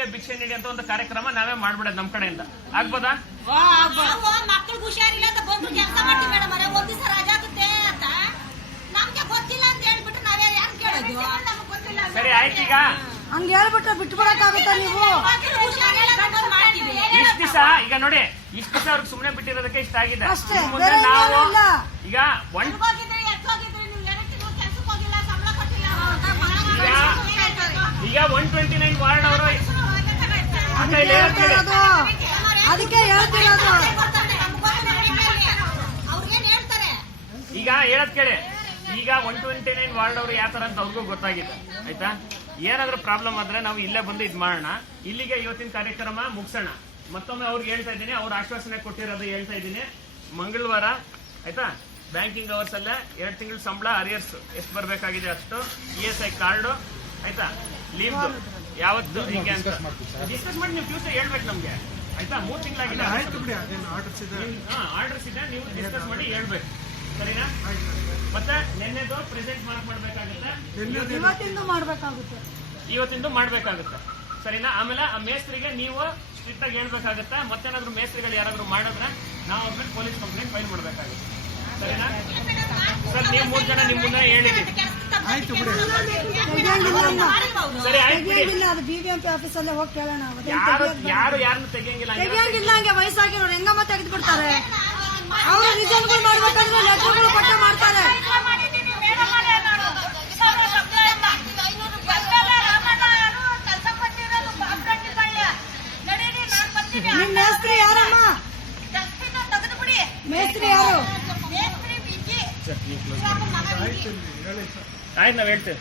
ಮಕ್ಕಳಿಗೆ ಭಿಕ್ಷೆ ನೀಡಿ ಅಂತ ಒಂದು ಕಾರ್ಯಕ್ರಮ ನಾವೇ ಮಾಡ್ಬಿಡೋದು ನಮ್ ಕಡೆಯಿಂದ. ಆಗ್ಬೋದಾ? ಮಕ್ಕಳಿಗೆ ಹುಷಾರಿಲ್ಲ ಅಂತ ಬಂದು ಕೆಲಸ ಮಾಡ್ತೀವಿ ಮೇಡಮ್. ಒಂದ್ ದಿವಸ ರಜಾ ಆಗುತ್ತೆ ಅಂತ ನಮ್ಗೆ ಗೊತ್ತಿಲ್ಲ ಅಂತ ಹೇಳ್ಬಿಟ್ಟು ನಾವೇ ಯಾರು ಕೇಳೋದು? ಸರಿ ಆಯ್ತು. ಈಗ ಹಂಗ ಹೇಳ್ಬಿಟ್ರೆ ಬಿಟ್ಬಿಡಕ್ಕಾಗುತ್ತಾ ನೀವು? ಇಷ್ಟ ದಿವಸ ಈಗ ನೋಡಿ, ಇಷ್ಟ ದಿವಸ ಅವ್ರಿಗೆ ಸುಮ್ನೆ ಬಿಟ್ಟಿರೋದಕ್ಕೆ ಇಷ್ಟ ಆಗಿದೆ. ಅಷ್ಟೇ, ಮುಂದೆ ಬೇರೆ ನಾವು ಏನೂ ಇಲ್ಲ. ಈಗ ಈಗ 129 ವಾರ್ಡ್ ಅವರು ಅದಕ್ಕೆ ಹೇಳ್ತಿರೋದು. ಈಗ ಹೇಳದ್ ಕೇಳಿ, ಈಗ 129 ವಾರ್ಡ್ ಅವರು ಯಾವ ತರ ಅಂತ ಅವ್ರಿಗೂ ಗೊತ್ತಾಗಿದೆ. ಆಯ್ತಾ? ಏನಾದ್ರೂ ಪ್ರಾಬ್ಲಮ್ ಆದ್ರೆ ನಾವು ಇಲ್ಲೇ ಬಂದು ಇದ್ ಮಾಡೋಣ. ಇಲ್ಲಿಗೆ ಇವತ್ತಿನ ಕಾರ್ಯಕ್ರಮ ಮುಗಿಸೋಣ. ಮತ್ತೊಮ್ಮೆ ಅವ್ರಿಗೆ ಹೇಳ್ತಾ ಇದ್ದೀನಿ, ಅವ್ರ ಆಶ್ವಾಸನೆ ಕೊಟ್ಟಿರೋದು ಹೇಳ್ತಾ ಇದ್ದೀನಿ. ಮಂಗಳವಾರ ಆಯ್ತಾ, ಬ್ಯಾಂಕಿಂಗ್ ಅವರ್ಸ್ ಅಲ್ಲೇ 2 ತಿಂಗಳ ಸಂಬಳ ಅರಿಯರ್ಸ್ ಎಷ್ಟು ಬರ್ಬೇಕಾಗಿದೆ ಅಷ್ಟು, ESI ಕಾರ್ಡು ಆಯ್ತಾ, ಲೀವ್ ಯಾವತ್ತು ಹಿಂಗೆ ಅಂತ ಡಿಸ್ಕಸ್ ಮಾಡಿ ನೀವು ಫ್ಯೂಚರ್ ಹೇಳ್ಬೇಕು ನಮ್ಗೆ. ಆಯ್ತಾ? 3 ತಿಂಗಳಾಗಿದೆ, ಆರ್ಡರ್ಸ್ ಇದೆ, ನೀವು ಡಿಸ್ಕಸ್ ಮಾಡಿ ಹೇಳ್ಬೇಕು. ಸರಿನಾ? ಮತ್ತೆ ನಿನ್ನೆದು ಪ್ರೆಸೆಂಟ್ ಮಾಡ್ಬೇಕಾಗುತ್ತೆ, ಇವತ್ತಿಂದು ಮಾಡ್ಬೇಕಾಗುತ್ತೆ. ಸರಿನಾ? ಆಮೇಲೆ ಆ ಮೇಸ್ತ್ರಿಗೆ ನೀವು ಸ್ಟ್ರಿಕ್ಟ್ ಆಗಿ ಹೇಳ್ಬೇಕಾಗುತ್ತೆ. ಮತ್ತೇನಾದ್ರೂ ಮೇಸ್ತ್ರಿಗಳು ಯಾರಾದ್ರೂ ಮಾಡಿದ್ರೆ ನಾವು ಅವ್ರ ಮೇಲೆ ಪೊಲೀಸ್ ಕಂಪ್ಲೇಂಟ್ ಫೈಲ್ ಮಾಡ್ಬೇಕಾಗುತ್ತೆ. ಸರಿನಾ ಸರ್? ನೀವು 3 ಜನ ನಿಮ್ ಮುಂದೆ ಹೇಳಿದೀವಿ. ಸರಿ ಆಯ್ತು ಬಿಡಿ. BBMP ಆಫೀಸಲ್ಲೇ ಹೋಗಿ ಕೇಳೋಣ. ಯಾರನ್ನು ತೆಗಿಯಂಗಿಲ್ಲ. ಹಂಗೆ ವಯಸ್ಸಾಗಿರೋರು ಹೆಂಗಮ್ಮ ತೆಗೆದು ಬಿಡ್ತಾರೆ. ಅವರು ರಿಸಲ್ಟ್ಗಳು ಮಾಡ್ಬೇಕಂದ್ರೆ ಲೆಟರ್ಗಳು ಪಟ್ಟ ಮಾಡ್ತಾರೆ. ನಿಮ್ ಮೇಸ್ತ್ರಿ ಯಾರಮ್ಮ? ಮೇಸ್ತ್ರಿ ಯಾರು? ಆಯ್ತು, ನಾವ್ ಹೇಳ್ತೇವೆ.